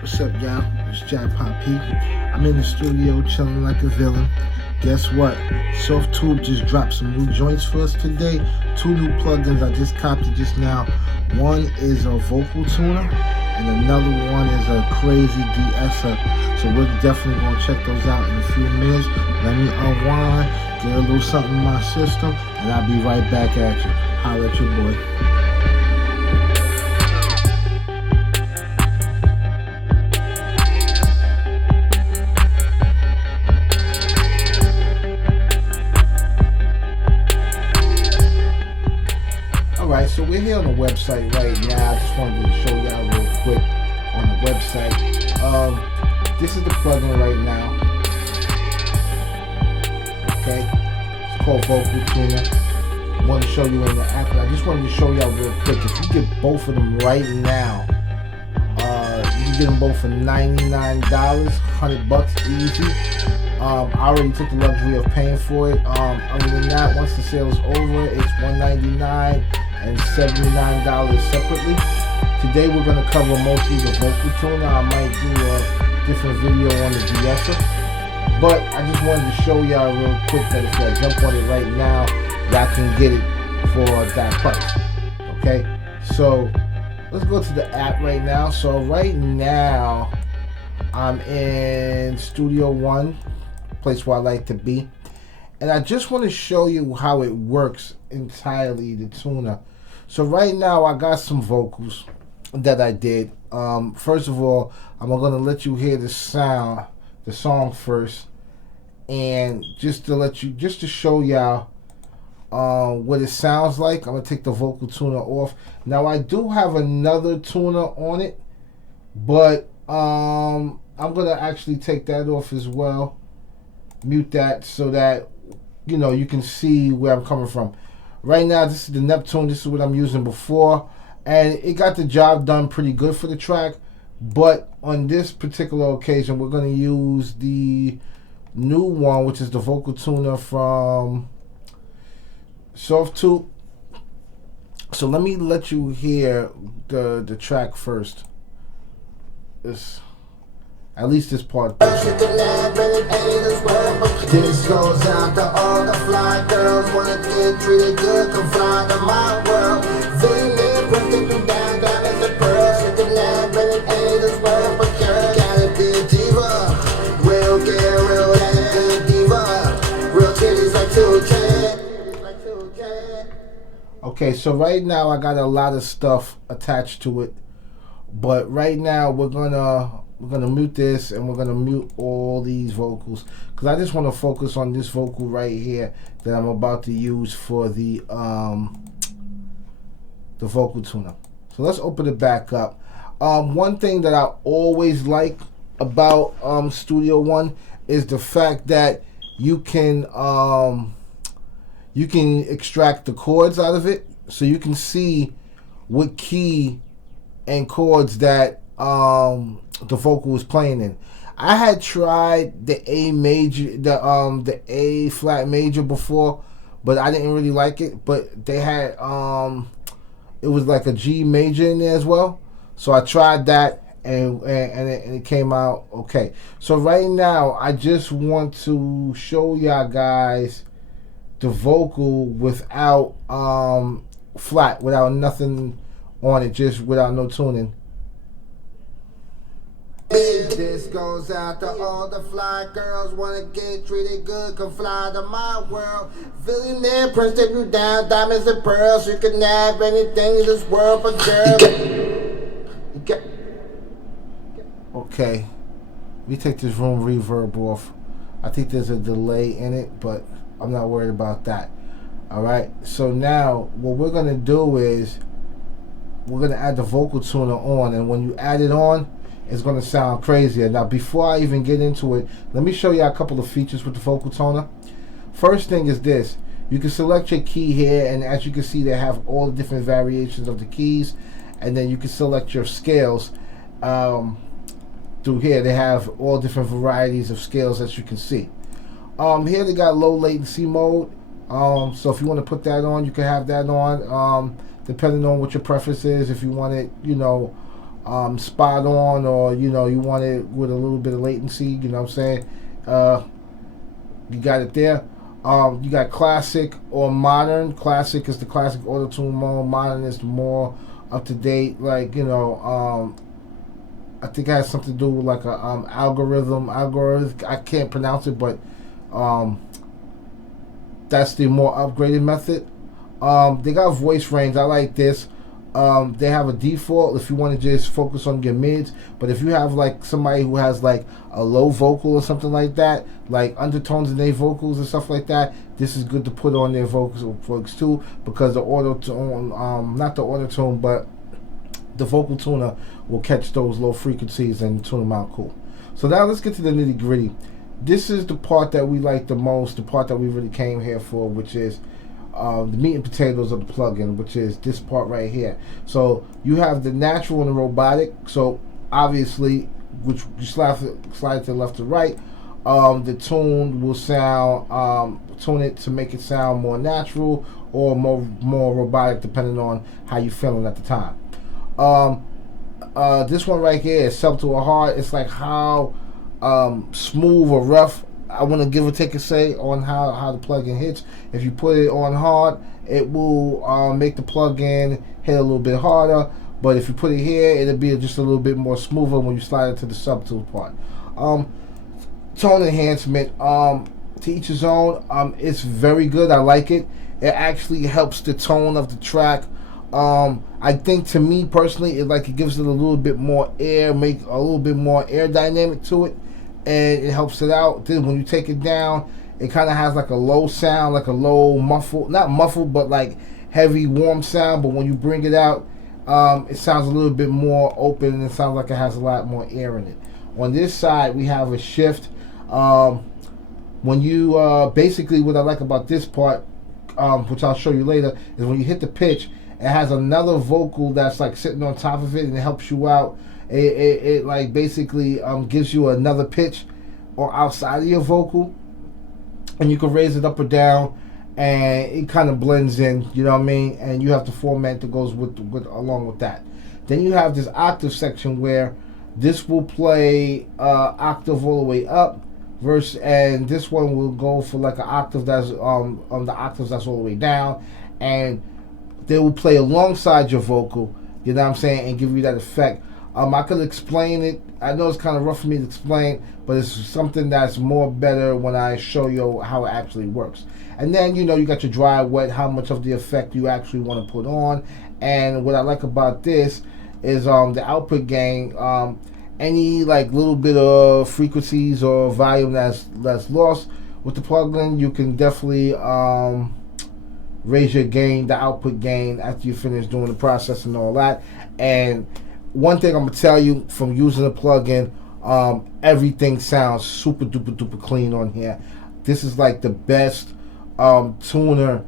What's up, y'all? It's Jackpot P. I'm in the studio chilling like a villain. Guess what? Softube just dropped some new joints for us today. 2 new plugins I just copied just now. One is a vocal tuner, and another one is a crazy de-esser. So we're definitely gonna check those out in a few minutes. Let me unwind, get a little something in my system, and I'll be right back at you. Holla at your boy. Alright, so we're here on the website right now. I just wanted to show y'all real quick on the website. This is the plugin right now. Okay, it's called Vocal Tuner. I want to show you in the app, but I just wanted to show y'all real quick. If you get both of them right now, you can get them both for $99, $100 easy. I already took the luxury of paying for it. Other than that, once the sale is over, it's $199 and $79 separately. Today we're going to cover mostly the vocal tuner. I might do a different video on the de-esser, but I just wanted to show y'all real quick that if y'all jump on it right now, y'all can get it for that price. Okay, so let's go to the app right now. So right now I'm in Studio One, place where I like to be, and I just want to show you how it works entirely, the tuner. So right now I got some vocals that I did. First of all, I'm gonna let you hear the song first, and just to show y'all what it sounds like. I'm gonna take the vocal tuner off. Now I do have another tuner on it, but I'm gonna actually take that off as well. Mute that so that you can see where I'm coming from. Right now, this is the Neptune. This is what I'm using before, and it got the job done pretty good for the track. But on this particular occasion, we're going to use the new one, which is the vocal tuner from Softube. So let me let you hear the track first. At least this part. This goes out to all the fly girls. Wanna get treated good, come fly to my world. Feeling perfect, you down as a pearl. You can laugh and it ain't this world, but girl, gotta be a diva. Real girl, real good diva. Real titties like 2K. Okay, so right now I got a lot of stuff attached to it, but right now we're gonna mute this, and we're gonna mute all these vocals because I just want to focus on this vocal right here that I'm about to use for the vocal tuner. So let's open it back up. One thing that I always like about Studio One is the fact that you can extract the chords out of it, so you can see what key and chords that the vocal was playing in. I had tried the A major, the A flat major before, but I didn't really like it. But they had it was like a G major in there as well. So I tried that, and it came out okay. So right now I just want to show y'all guys the vocal without flat, without nothing on it, just without no tuning. This goes out to all the fly girls. Wanna get treated good, come fly to my world. Billionaire prince, take you down, diamonds and pearls. You can have anything in this world, but girl. Okay, let me take this room reverb off. I think there's a delay in it, but I'm not worried about that. Alright, so now what we're gonna do is we're gonna add the vocal tuner on, and when you add it on, it's going to sound crazier. Now, before I even get into it, let me show you a couple of features with the vocal tuner. First thing is this. You can select your key here, and as you can see, they have all the different variations of the keys, and then you can select your scales. Through here, they have all different varieties of scales, as you can see. Here they got low latency mode. So if you want to put that on, you can have that on, depending on what your preference is. If you want it, spot on, or you know, you want it with a little bit of latency, you know what I'm saying, you got it there. You got classic or modern. Classic is the classic auto tune mode. Modern is the more up to date, like, you know, I think it has something to do with like a algorithm. I can't pronounce it, but that's the more upgraded method. They got voice range. I like this. They have a default if you want to just focus on your mids, but if you have like somebody who has like a low vocal or something like that, like undertones in their vocals and stuff like that, this is good to put on their vocals too, because the auto tune, not the auto tune, but the vocal tuner will catch those low frequencies and tune them out cool. So now let's get to the nitty gritty. This is the part that we like the most, the part that we really came here for, which is the meat and potatoes of the plugin, which is this part right here. So you have the natural and the robotic. So obviously, which you slide to the left to right, the tune will sound, tune it to make it sound more natural or more robotic, depending on how you're feeling at the time. This one right here is subtle or hard. It's like how smooth or rough I want to give or take a say on how the plugin hits. If you put it on hard, it will make the plugin hit a little bit harder. But if you put it here, it'll be just a little bit more smoother when you slide it to the subtle part. Tone enhancement, to each his own. It's very good. I like it. It actually helps the tone of the track. I think, to me personally, it gives it a little bit more air, make a little bit more air dynamic to it, and it helps it out. Then when you take it down, it kind of has like a low sound, like a low muffled, not muffled, but like heavy warm sound. But when you bring it out, it sounds a little bit more open, and it sounds like it has a lot more air in it. On this side, we have a shift. When you basically, what I like about this part, which I'll show you later, is when you hit the pitch, it has another vocal that's like sitting on top of it, and it helps you out. It like basically gives you another pitch or outside of your vocal, and you can raise it up or down, and it kind of blends in, you know what I mean? And you have the format that goes with along with that. Then you have this octave section where this will play octave all the way up, and this one will go for like an octave that's on the octaves that's all the way down, and they will play alongside your vocal, you know what I'm saying, and give you that effect. I could explain it. I know it's kind of rough for me to explain, but it's something that's more better when I show you how it actually works. And then, you know, you got your dry, wet, how much of the effect you actually want to put on. And what I like about this is the output gain. Any like little bit of frequencies or volume that's lost with the plugin, you can definitely raise your gain, the output gain, after you finish doing the process and all that. And one thing I'm gonna tell you from using the plugin, everything sounds super duper clean on here. This is like the best tuner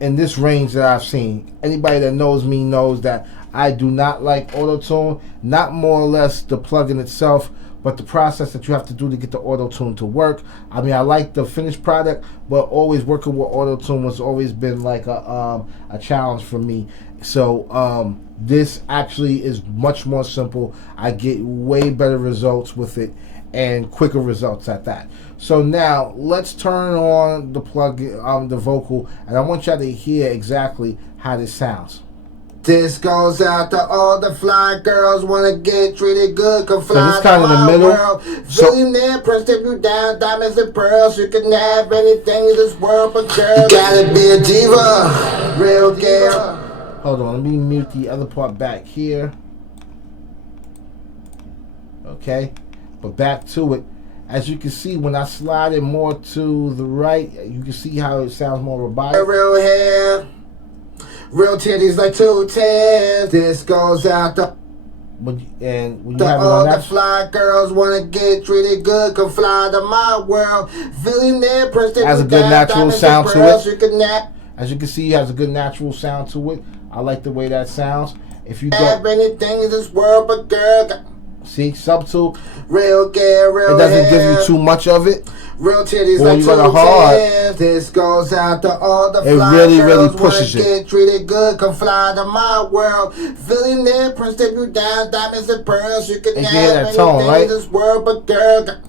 in this range that I've seen. Anybody that knows me knows that I do not like auto-tune, not more or less the plugin itself, but the process that you have to do to get the auto-tune to work. I mean, I like the finished product, but always working with auto-tune has always been like a challenge for me. So this actually is much more simple. I get way better results with it, and quicker results at that. So now let's turn on the plugin, the vocal, and I want y'all to hear exactly how this sounds. This goes out to all the fly girls, wanna get treated good, come fly so this kind to of in my the middle. world. So, Billionaire, prince, tip you down, diamonds and pearls. You can have anything in this world, but girl, you gotta be a diva, real girl. Hold on, let me mute the other part back here. Okay, but back to it. As you can see, when I slide it more to the right, you can see how it sounds more robotic. Real hair, real titties like 210. This goes out to when you have it on all that, the fly girls wanna get treated good, come fly to my world. Billionaire, prince, tip has a you good down, natural diamonds sound and to pearls. it. You can have as you can see, it has a good natural sound to it. I like the way that sounds. If you have go, anything in this world, but girl, see, subtle. real girl, real It doesn't hair. give you too much of it. Real titties But like when you got a hard, this goes out to all the it fly really girls pushes wanna it. get treated good, come fly to my world. Billionaire prince, take you down, diamonds and pearls. You can And have you hear that anything tone, right? in this world, but girl,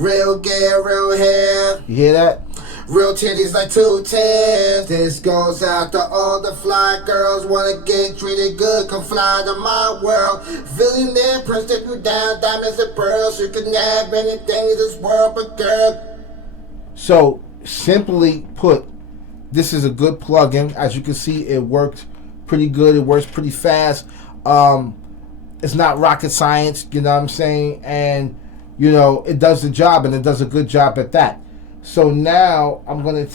real gay, real hair. You hear that? Real titties like 210. This goes out to all the fly girls wanna get treated good, come fly to my world. Billionaire prince, take you down, diamonds and pearls. You can have anything in this world, but girl. So simply put, this is a good plugin. As you can see, it worked pretty good. It works pretty fast. It's not rocket science, you know what I'm saying? And you know, it does the job, and it does a good job at that. So now I'm gonna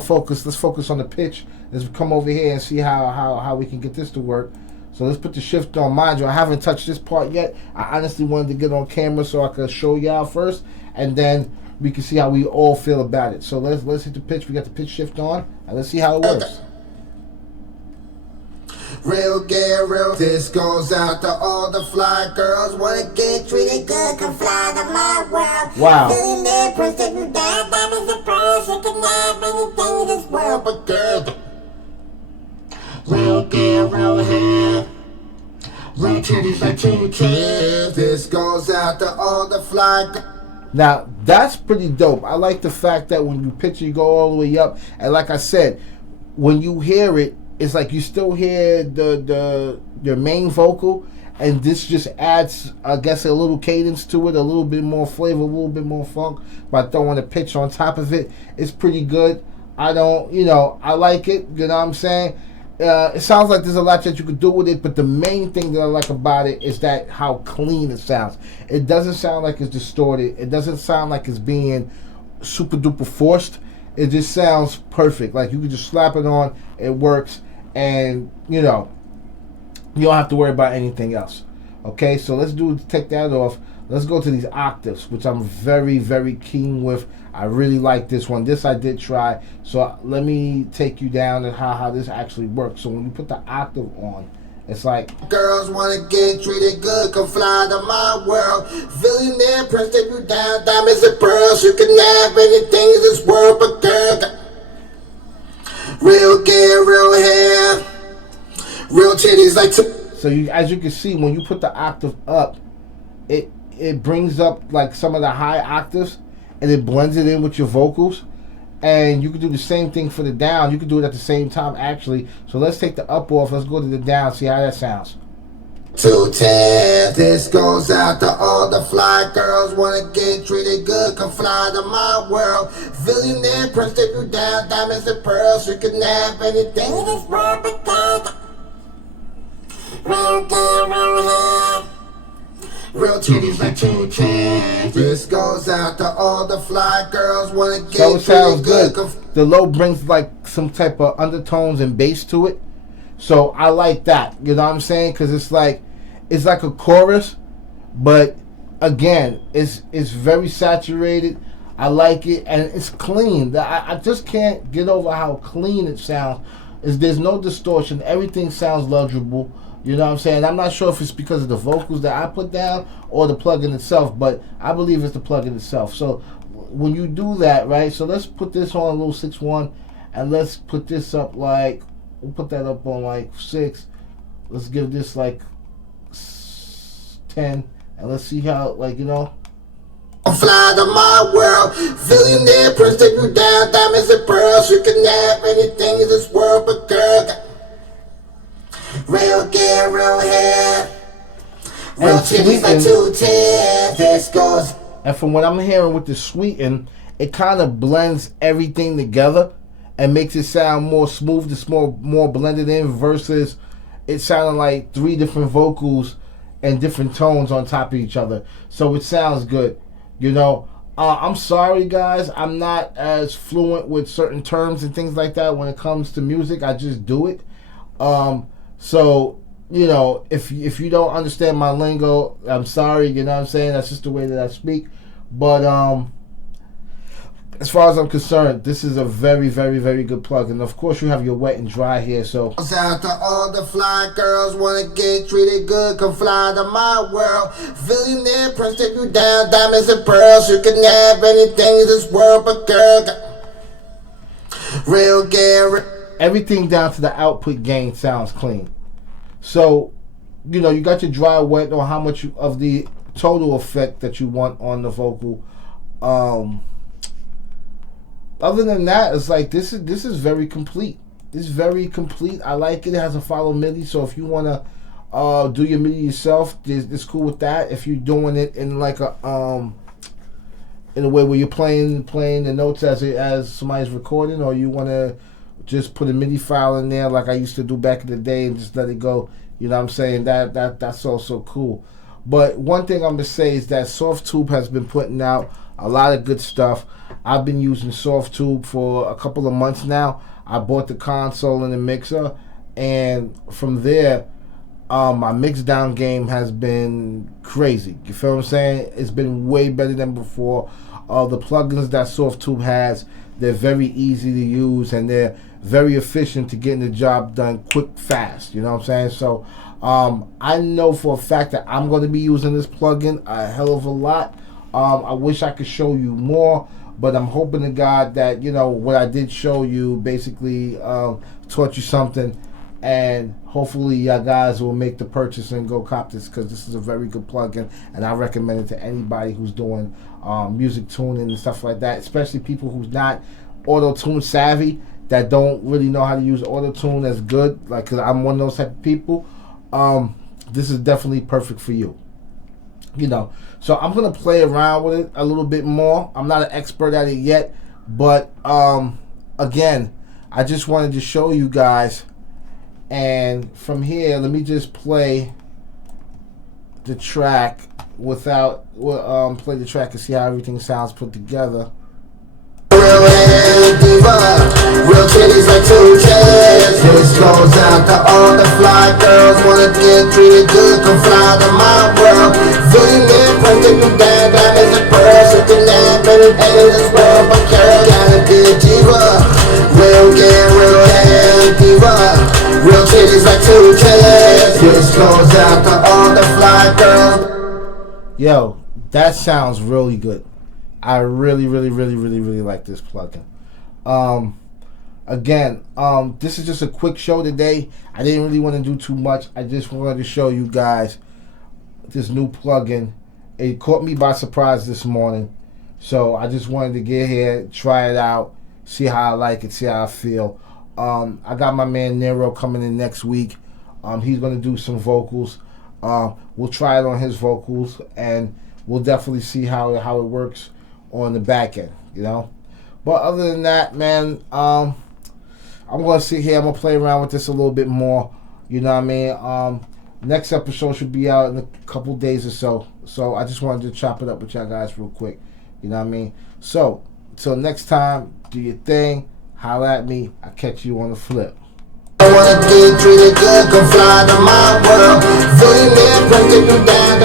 focus. Let's focus on the pitch. Let's come over here and see how we can get this to work. So let's put the shift on. Mind you, I haven't touched this part yet. I honestly wanted to get on camera so I could show y'all first, and then we can see how we all feel about it. So let's hit the pitch. We got the pitch shift on, and let's see how it works. Real gay, real. This goes out to all the fly girls wanna get treated good, come fly to my world. Wow. Billionaire prince, take you down, diamonds and pearls. You can have anything in this world, but girl. Real gay, real hair. Real titties like 210. This goes out to all the fly girls. Now that's pretty dope. I like the fact that when you pitch, you go all the way up, and like I said, when you hear it, it's like you still hear your main vocal, and this just adds, I guess, a little cadence to it, a little bit more flavor, a little bit more funk by throwing a pitch on top of it. It's pretty good. I like it. You know what I'm saying? It sounds like there's a lot that you could do with it, but the main thing that I like about it is that how clean it sounds. It doesn't sound like it's distorted. It doesn't sound like it's being super duper forced. It just sounds perfect. Like you can just slap it on, it works, and you don't have to worry about anything else. Okay, so let's take that off. Let's go to these octaves, which I'm very, very keen with. I really like this one. This I did try. So let me take you down to how this actually works. So when you put the octave on, it's like girls wanna get treated good, come fly to my world. Billionaire prince, take you down, diamonds and pearls. You can have anything in this world, but girl. Real gay, real hair. Real titties like So as you can see, when you put the octave up, it brings up like some of the high octaves, and it blends it in with your vocals. And you can do the same thing for the down. You can do it at the same time, actually. So let's take the up off. Let's go to the down, see how that sounds. 210. This goes out to all the fly girls wanna get treated good, come fly to my world. Billionaire prince, take you down, diamonds and pearls. You can have anything in this world, but God. Real gay, real hair. Real titties like 210. This goes out to all the fly girls wanna get So it sounds treated good. The low brings like some type of undertones and bass to it. So I like that. You know what I'm saying? Because it's like a chorus, but again, it's very saturated. I like it, and it's clean. I just can't get over how clean it sounds. There's no distortion. Everything sounds legible. You know what I'm saying? I'm not sure if it's because of the vocals that I put down or the plugin itself, but I believe it's the plugin itself. So when you do that, right? So let's put this on a little 6.1, and let's put this up like, we'll put that up on like 6. Let's give this like 10, and let's see how, like, you know. Fly to my world, billionaire prince, take you down, diamonds and pearls. You can have anything in this world, but girl. Real gay, real hair. Real titties like 210. This goes. And from what I'm hearing with the sweeten, it kind of blends everything together and makes it sound more smooth. It's more blended in versus it sounding like 3 different vocals and different tones on top of each other. So it sounds good, you know. I'm sorry, guys. I'm not as fluent with certain terms and things like that when it comes to music. I just do it. So, you know, if you don't understand my lingo, I'm sorry, you know what I'm saying? That's just the way that I speak. But as far as I'm concerned, this is a very, very, very good plugin. Of course, you have your wet and dry here, so. Out to all the fly girls, wanna get treated good, come fly to my world. Billionaire prince, take you down, diamonds and pearls. You can have anything in this world, but girl, real Gary. Everything down to the output gain sounds clean. So, you know, you got your dry, wet, or how much of the total effect that you want on the vocal. Other than that, it's like this is very complete. It's very complete. I like it. It has a follow MIDI, so if you wanna do your MIDI yourself, it's cool with that. If you're doing it in like a in a way where you're playing the notes as somebody's recording, or you wanna just put a MIDI file in there like I used to do back in the day and just let it go. You know what I'm saying? That's also cool. But one thing I'm gonna say is that Softube has been putting out a lot of good stuff. I've been using Softube for a couple of months now. I bought the console and the mixer, and from there, my mix down game has been crazy. You feel what I'm saying? It's been way better than before. The plugins that Softube has, they're very easy to use, and they're very efficient to getting the job done quick, fast. You know what I'm saying? So I know for a fact that I'm going to be using this plugin a hell of a lot. I wish I could show you more, but I'm hoping to God that, you know, what I did show you basically taught you something, and hopefully y'all guys will make the purchase and go cop this, because this is a very good plugin, and I recommend it to anybody who's doing music tuning and stuff like that, especially people who's not auto-tune savvy, that don't really know how to use auto-tune as good, like, because I'm one of those type of people. This is definitely perfect for you. You know, so I'm gonna play around with it a little bit more. I'm not an expert at it yet, but again, I just wanted to show you guys. And from here, let me just play the track without play the track and see how everything sounds put together. Real titties like 2 kids. This goes out to all the fly girls, wanna get treated good, come fly to my world. Billionaire prince, take you down, diamonds and pearls. You can have anything in this world, but girl, gotta be a diva. Real diva. Real titties like 2 kids. This goes out to all the fly girls. Yo, that sounds really good. I really like this plugin. Again, this is just a quick show today. I didn't really want to do too much. I just wanted to show you guys this new plugin. It caught me by surprise this morning, so I just wanted to get here, try it out, see how I like it, see how I feel. I got my man Nero coming in next week. He's going to do some vocals. We'll try it on his vocals, and we'll definitely see how it works on the back end, you know. But other than that, man, I'm gonna sit here. I'm gonna play around with this a little bit more. You know what I mean? Next episode should be out in a couple days or so. So I just wanted to chop it up with y'all guys real quick. You know what I mean? So until next time, do your thing. Holla at me. I'll catch you on the flip. I wanna get treated good, come fly to my world. Billionaire prince, take you down,